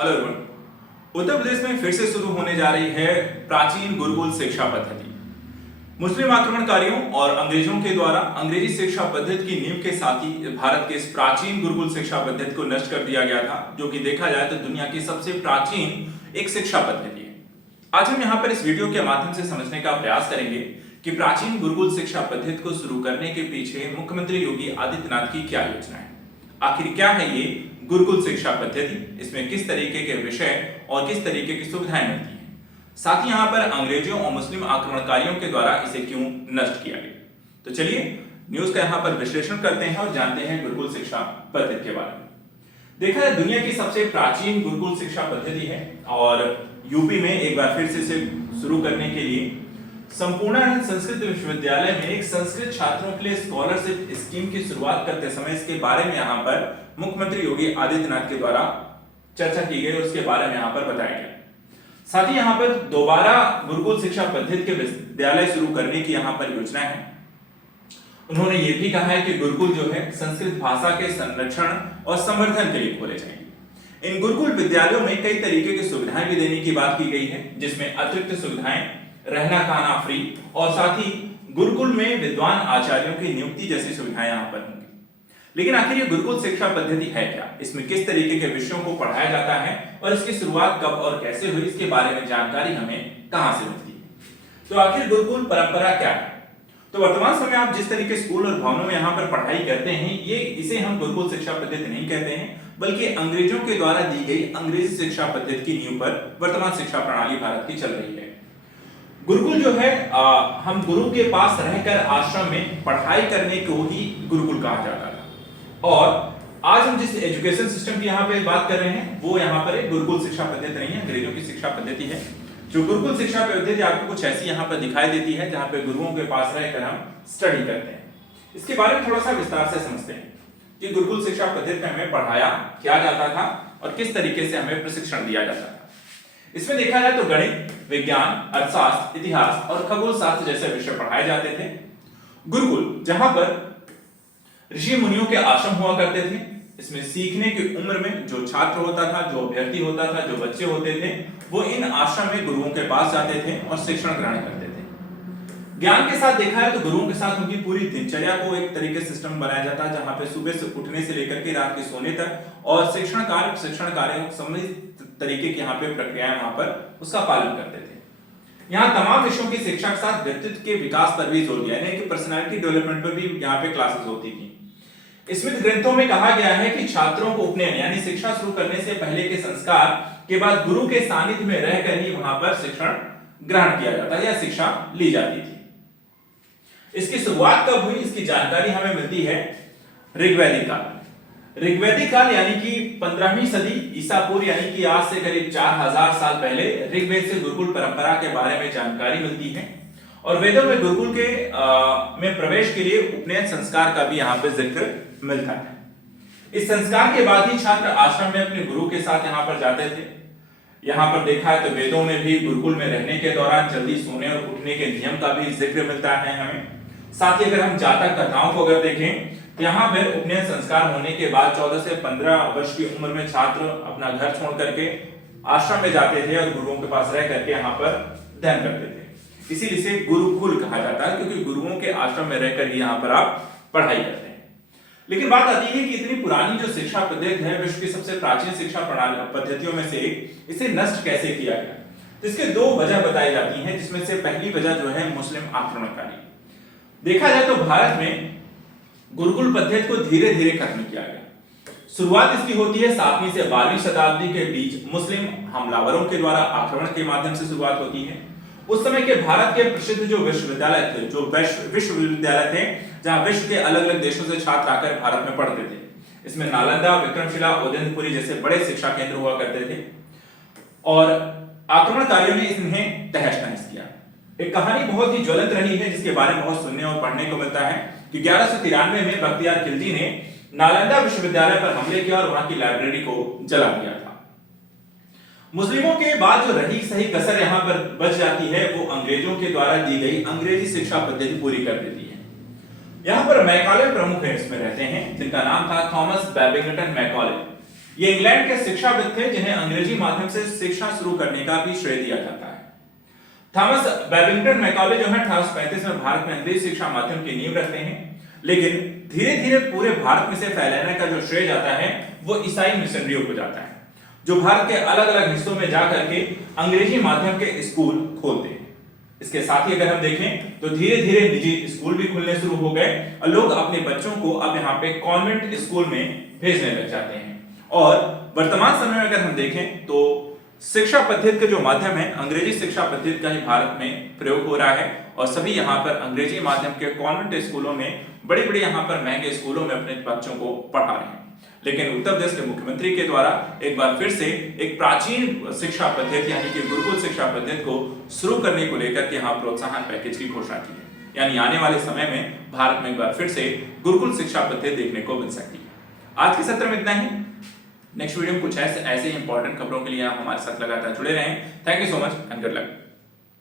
Hello everyone. Uttar Pradesh में फिर से शुरू होने जा रही है प्राचीन गुरुकुल शिक्षा पद्धति। मुस्लिम आक्रमणकारियों और अंग्रेजों के द्वारा अंग्रेजी शिक्षा पद्धति की नींव के साथ ही भारत के इस प्राचीन गुरुकुल शिक्षा पद्धति को नष्ट कर दिया गया था, जो कि देखा जाए तो दुनिया की सबसे प्राचीन एक शिक्षा पद्धति है। आज हम यहाँ पर इस वीडियो के माध्यम से समझने का प्रयास करेंगे कि प्राचीन गुरुकुल शिक्षा पद्धति को शुरू करने के पीछे मुख्यमंत्री योगी आदित्यनाथ की क्या योजना है, आखिर क्या है ये गुरुकुल शिक्षा पद्धति, इसमें किस तरीके के विषय और किस तरीके की सुविधाएं मिलती हैं, साथ ही यहाँ पर अंग्रेजों और मुस्लिम आक्रमणकारियों के द्वारा इसे क्यों नष्ट किया गया। तो चलिए न्यूज का यहाँ पर विश्लेषण करते हैं और जानते हैं गुरुकुल शिक्षा पद्धति के बारे में। देखा जाए दुनिया की सबसे प्राचीन गुरुकुल शिक्षा पद्धति है और यूपी में एक बार फिर से इसे शुरू करने के लिए संपूर्णानंद संस्कृत विश्वविद्यालय में एक संस्कृत छात्रों के लिए स्कॉलरशिप स्कीम की शुरुआत करते समय इसके बारे में यहाँ पर मुख्यमंत्री योगी आदित्यनाथ के द्वारा चर्चा की गई और उसके बारे में यहाँ पर बताया गया। साथ ही यहाँ पर दोबारा गुरुकुल शिक्षा पद्धति के विद्यालय शुरू करने की यहाँ पर योजना है। उन्होंने ये भी कहा है कि गुरुकुल जो है संस्कृत भाषा के संरक्षण और संवर्धन के लिए खोले जाएंगे। इन गुरुकुल विद्यालयों में कई तरीके की सुविधाएं भी देने की बात की गई है, जिसमें अतिरिक्त सुविधाएं, रहना खाना फ्री और साथ ही गुरुकुल में विद्वान आचार्यों की नियुक्ति जैसी सुविधाएं यहाँ पर होंगी। लेकिन आखिर ये गुरुकुल शिक्षा पद्धति है क्या, इसमें किस तरीके के विषयों को पढ़ाया जाता है और इसकी शुरुआत कब और कैसे हुई, इसके बारे में जानकारी हमें कहां से मिलती है। तो आखिर गुरुकुल परंपरा क्या है? तो वर्तमान समय आप जिस तरीके स्कूल और भवनों में यहाँ पर पढ़ाई करते हैं, ये इसे हम गुरुकुल शिक्षा पद्धति नहीं कहते हैं, बल्कि अंग्रेजों के द्वारा दी गई अंग्रेजी शिक्षा पद्धति की नींव पर वर्तमान शिक्षा प्रणाली भारत की चल रही है। गुरुकुल जो है हम गुरु के पास रहकर आश्रम में पढ़ाई करने को ही गुरुकुल कहा जाता था। और आज हम जिस एजुकेशन सिस्टम की यहाँ पे बात कर रहे हैं वो यहाँ पर एक गुरुकुल शिक्षा पद्धति नहीं है, अंग्रेजों की शिक्षा पद्धति है। जो गुरुकुल शिक्षा पद्धति आपको कुछ ऐसी यहाँ पर दिखाई देती है जहाँ पे गुरुओं के पास रहकर हम स्टडी करते हैं। इसके बारे में थोड़ा सा विस्तार से समझते हैं कि गुरुकुल शिक्षा पद्धति में हमें पढ़ाया क्या जाता था और किस तरीके से हमें प्रशिक्षण दिया जाता था। इसमें देखा जाए तो गणित, विज्ञान, अर्थशास्त्र, इतिहास और खगोल शास्त्र जैसे विषय पढ़ाए जाते थे। गुरुकुल जहां पर ऋषि मुनियों के आश्रम हुआ करते थे, इसमें सीखने की उम्र में जो छात्र होता था, जो अभ्यर्थी होता था, जो बच्चे होते थे, वो इन आश्रम में गुरुओं के पास जाते थे और शिक्षण ग्रहण करते थे। ज्ञान के साथ देखा है तो गुरुओं के साथ उनकी पूरी दिनचर्या को एक तरीके सिस्टम बनाया जाता है, जहां पे सुबह से उठने से लेकर के रात के सोने तक और शिक्षण कार्य संबंधित तरीके की यहाँ पे प्रक्रियाएं वहां पर उसका पालन करते थे। यहाँ तमाम विषयों की शिक्षा के साथ व्यक्तित्व के विकास पर भी जोर दिया, यानी कि पर्सनालिटी डेवलपमेंट पर भी यहाँ पे क्लासेस होती थी। स्मृत ग्रंथों में कहा गया है कि छात्रों को उपनयन यानी शिक्षा शुरू करने से पहले के संस्कार के बाद गुरु के सानिध्य में रहकर ही वहां पर शिक्षण ग्रहण किया जाता है या शिक्षा ली जाती थी। इसकी शुरुआत कब हुई, इसकी जानकारी हमें मिलती है ऋग्वैदिक काल। ऋग्वैदिक काल यानी कि 15वीं सदी ईसा पूर्व, यानी कि आज से करीब 4000 साल पहले ऋग्वेद से गुरुकुल परंपरा के बारे में जानकारी मिलती है। और वेदों में गुरुकुल के में प्रवेश के लिए उपनयन संस्कार का भी यहाँ पे जिक्र मिलता है। इस संस्कार के बाद ही छात्र आश्रम में अपने गुरु के साथ यहाँ पर जाते थे। यहाँ पर देखा है तो वेदों में भी गुरुकुल में रहने के दौरान जल्दी सोने और उठने के नियम का भी जिक्र मिलता है हमें। साथ ही अगर हम जातक कथाओं को अगर देखें तो यहाँ पर उपनयन संस्कार होने के बाद 14 से 15 वर्ष की उम्र में छात्र अपना घर छोड़ करके आश्रम में जाते थे और गुरुओं के पास रह करके यहाँ पर अध्ययन करते थे। इसीलिए इसे गुरुकुल कहा जाता है, क्योंकि गुरुओं के आश्रम में रहकर ही यहाँ पर आप पढ़ाई करते हैं। लेकिन बात आती है कि इतनी पुरानी जो शिक्षा पद्धति है, विश्व की सबसे प्राचीन शिक्षा प्रणाली पद्धतियों में से एक, इसे नष्ट कैसे किया गया। तो इसके दो वजह बताई जाती हैं, जिसमें से पहली वजह जो है मुस्लिम आक्रमणकारी। देखा जाए तो भारत में गुरुकुल पद्धति को धीरे धीरे खत्म किया गया। शुरुआत इसकी होती है 7वीं से 12वीं शताब्दी के बीच मुस्लिम हमलावरों के द्वारा आक्रमण के माध्यम से शुरुआत होती है। उस समय के भारत के प्रसिद्ध जो विश्वविद्यालय थे, जो विश्वविद्यालय थे, जहां विश्व के अलग अलग देशों से छात्र आकर भारत में पढ़ते थे। इसमें नालंदा, विक्रमशिला, उदयपुरी जैसे बड़े शिक्षा केंद्र हुआ करते थे और आक्रमणकारियों ने इन्हें तहस नहस किया। एक कहानी बहुत ही ज्वलंत रही है, जिसके बारे में बहुत सुनने और पढ़ने को मिलता है कि 1193 में बख्तियार खिलजी ने नालंदा विश्वविद्यालय पर हमले किया और वहां की लाइब्रेरी को जला दिया था। मुस्लिमों के बाद जो रही सही कसर यहाँ पर बच जाती है, वो अंग्रेजों के द्वारा दी गई अंग्रेजी शिक्षा पद्धति पूरी कर देती है। यहाँ पर मैकॉले प्रमुख है, इसमें रहते हैं, जिनका नाम था थॉमस बैबिंगटन मैकॉले। ये इंग्लैंड के शिक्षाविद थे जिन्हें अंग्रेजी माध्यम से शिक्षा शुरू करने का भी श्रेय दिया जाता है। थॉमस बेबिंगटन मैकॉले जो है 1835 में भारत में अंग्रेजी शिक्षा माध्यम की नींव रखते हैं, लेकिन धीरे धीरे पूरे भारत में से फैलाने का जो श्रेय जाता है वो ईसाई मिशनरियों को जाता है, जो भारत के अलग अलग हिस्सों में जाकर के अंग्रेजी माध्यम के स्कूल खोलते हैं। इसके साथ ही अगर हम देखें तो धीरे धीरे निजी स्कूल भी खुलने शुरू हो गए और लोग अपने बच्चों को अब यहाँ पे कॉन्वेंट स्कूल में भेजने लग जाते हैं। और वर्तमान समय में अगर हम देखें तो शिक्षा पद्धति का जो माध्यम है अंग्रेजी शिक्षा पद्धति का ही भारत में प्रयोग हो रहा है और सभी यहाँ पर अंग्रेजी माध्यम के कॉन्वेंट स्कूलों में बड़े बड़े यहाँ पर महंगे स्कूलों में अपने बच्चों को पढ़ा रहे हैं। लेकिन उत्तर प्रदेश के मुख्यमंत्री के द्वारा एक बार फिर से एक प्राचीन शिक्षा पद्धति यानी कि गुरुकुल शिक्षा पद्धति को शुरू करने को लेकर के यहाँ प्रोत्साहन पैकेज की घोषणा की है। यानी आने वाले समय में भारत में एक बार फिर से गुरुकुल शिक्षा पद्धति देखने को मिल सकती है। आज के सत्र में इतना ही। नेक्स्ट वीडियो में कुछ ऐसे इंपॉर्टेंट खबरों के लिए आप हमारे साथ लगातार जुड़े रहें। Thank you so much and good luck.